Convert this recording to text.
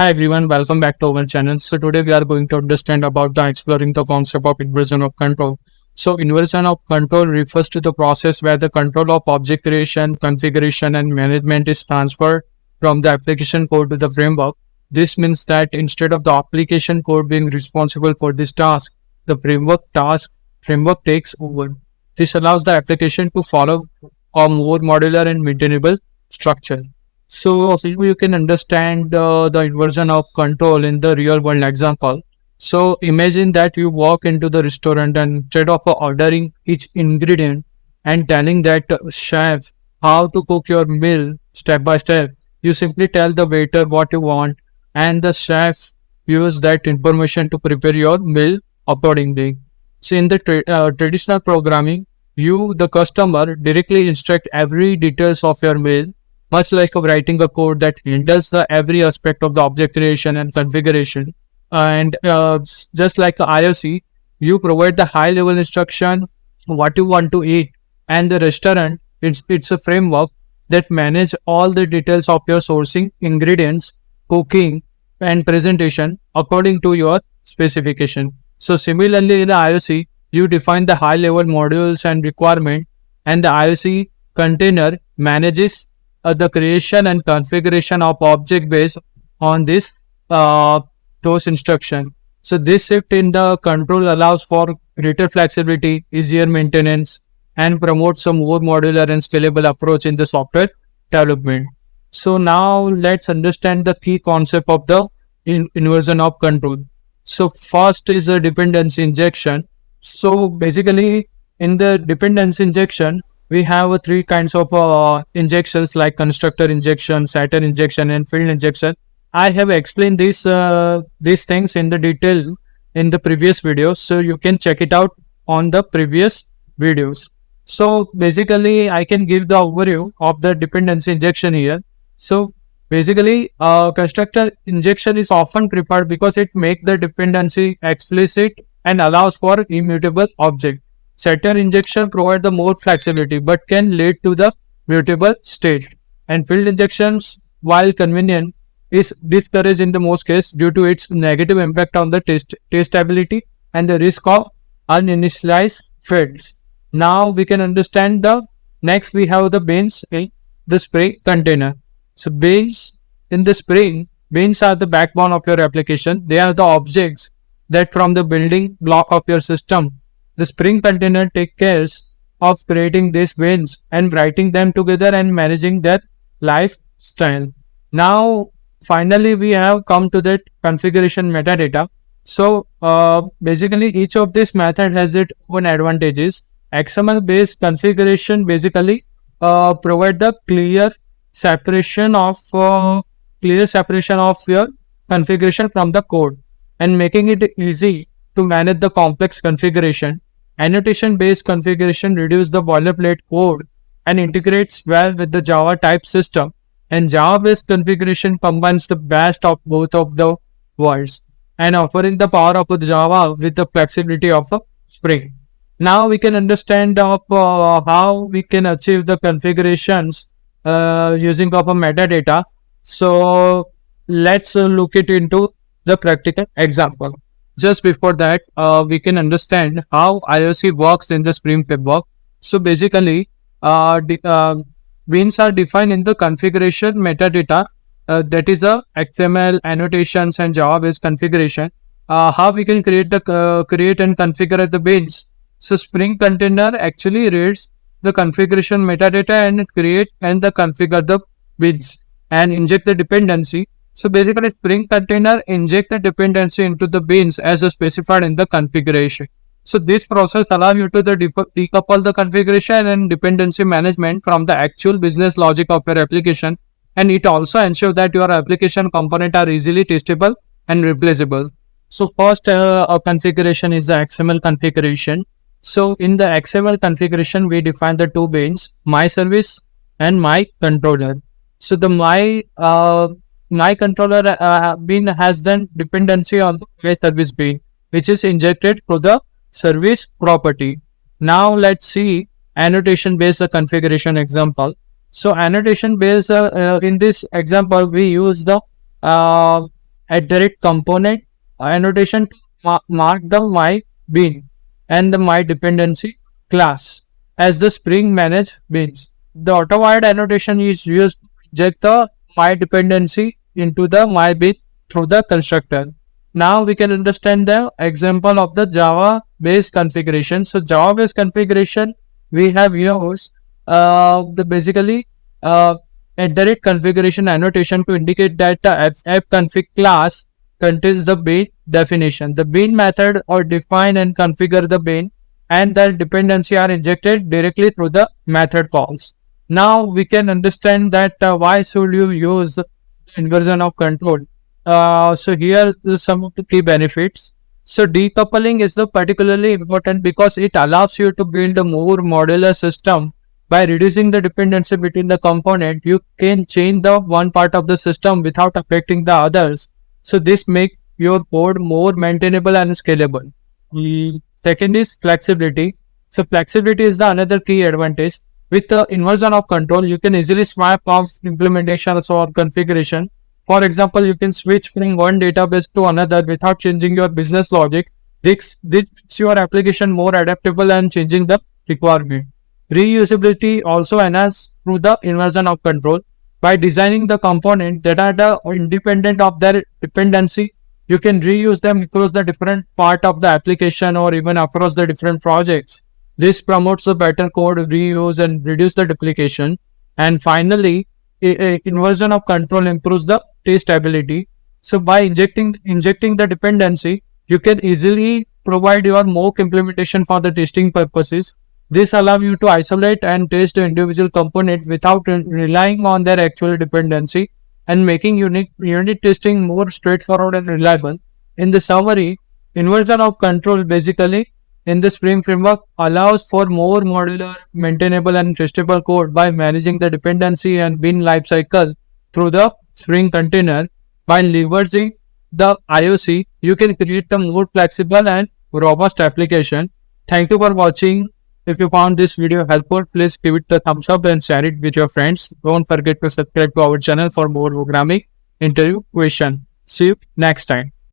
Hi everyone, welcome back to our channel. So today we are going to understand about the exploring the concept of inversion of control. So inversion of control refers to the process where the control of object creation, configuration and management is transferred from the application code to the framework. This means that instead of the application code being responsible for this task, the framework takes over. This allows the application to follow a more modular and maintainable structure. So you can understand the inversion of control in the real world example. So imagine that you walk into the restaurant and instead of ordering each ingredient and telling that chef how to cook your meal step by step, you simply tell the waiter what you want and the chef use that information to prepare your meal accordingly. So in the traditional programming, you, the customer, directly instruct every details of your meal much like of writing a code that handles the every aspect of the object creation and configuration. And just like a IOC, you provide the high level instruction, what you want to eat, and the restaurant, it's a framework that manage all the details of your sourcing, ingredients, cooking, and presentation according to your specification. So similarly in the IOC, you define the high level modules and requirement, and the IOC container manages the creation and configuration of object based on this those instruction. So this shift in the control allows for greater flexibility, easier maintenance, and promotes a more modular and scalable approach in the software development. So now let's understand the key concept of the inversion of control. So first is a dependency injection. So basically in the dependency injection, we have three kinds of injections like constructor injection, setter injection, and field injection. I have explained these things in the detail in the previous videos, so you can check it out on the previous videos. So basically, I can give the overview of the dependency injection here. So basically, constructor injection is often preferred because it makes the dependency explicit and allows for immutable object. Setter injection provides the more flexibility but can lead to the mutable state. And field injections, while convenient, is discouraged in the most case due to its negative impact on the testability and the risk of uninitialized fields. Now we can understand the next we have the beans in the spring container. So beans in the spring, beans are the backbone of your application. They are the objects that from the building block of your system. The spring container takes care of creating these beans and writing them together and managing their lifestyle. Now, finally, we have come to that configuration metadata. So, basically, each of these method has its own advantages. XML-based configuration basically provide the clear separation of your configuration from the code and making it easy to manage the complex configuration. Annotation-based configuration reduces the boilerplate code and integrates well with the Java type system. And Java-based configuration combines the best of both of the worlds and offering the power of the Java with the flexibility of a Spring. Now we can understand of how we can achieve the configurations using of a metadata. So let's look it into the practical example. Just before that, we can understand how IOC works in the Spring framework. So basically, beans are defined in the configuration metadata, that is the XML annotations and Java-based configuration. How we can create and configure the beans. So Spring container actually reads the configuration metadata and create and the configure the beans and inject the dependency. So basically, Spring container inject the dependency into the beans as specified in the configuration. So this process allows you to decouple the configuration and dependency management from the actual business logic of your application, and it also ensures that your application components are easily testable and replaceable. So first, a configuration is the XML configuration. So in the XML configuration, we define the two beans, my service and my controller. So the my controller bean has then dependency on the my service bean, which is injected to the service property. Now let's see annotation based configuration example. So annotation based in this example we use the @component annotation to mark the my bean and the my dependency class as the Spring manage beans. The auto-wired annotation is used to inject the my dependency into the my bean through the constructor. Now we can understand the example of the Java based configuration. So Java based configuration we have used the basically configuration annotation to indicate that the app config class contains the bean definition. The bean method or define and configure the bean, and the dependency are injected directly through the method calls. Now we can understand that why should you use the inversion of control. So here is some of the key benefits. So decoupling is the particularly important because it allows you to build a more modular system. By reducing the dependency between the component, you can change the one part of the system without affecting the others. So this makes your code more maintainable and scalable. The second is flexibility. So flexibility is the another key advantage. With the inversion of control, you can easily swap off implementations or configuration. For example, you can switch from one database to another without changing your business logic. This makes your application more adaptable and changing the requirement. Reusability also enhanced through the inversion of control. By designing the component that are independent of their dependency, you can reuse them across the different part of the application or even across the different projects. This promotes the better code reuse and reduce the duplication. And finally, inversion of control improves the testability. So by injecting the dependency, you can easily provide your mock implementation for the testing purposes. This allows you to isolate and test the individual component without relying on their actual dependency and making unit testing more straightforward and reliable. In the summary, inversion of control basically in the Spring framework allows for more modular, maintainable and testable code by managing the dependency and bin lifecycle through the Spring container. By leveraging the IOC, you can create a more flexible and robust application. Thank you for watching. If you found this video helpful, please give it a thumbs up and share it with your friends. Don't forget to subscribe to our channel for more programming interview question. See you next time.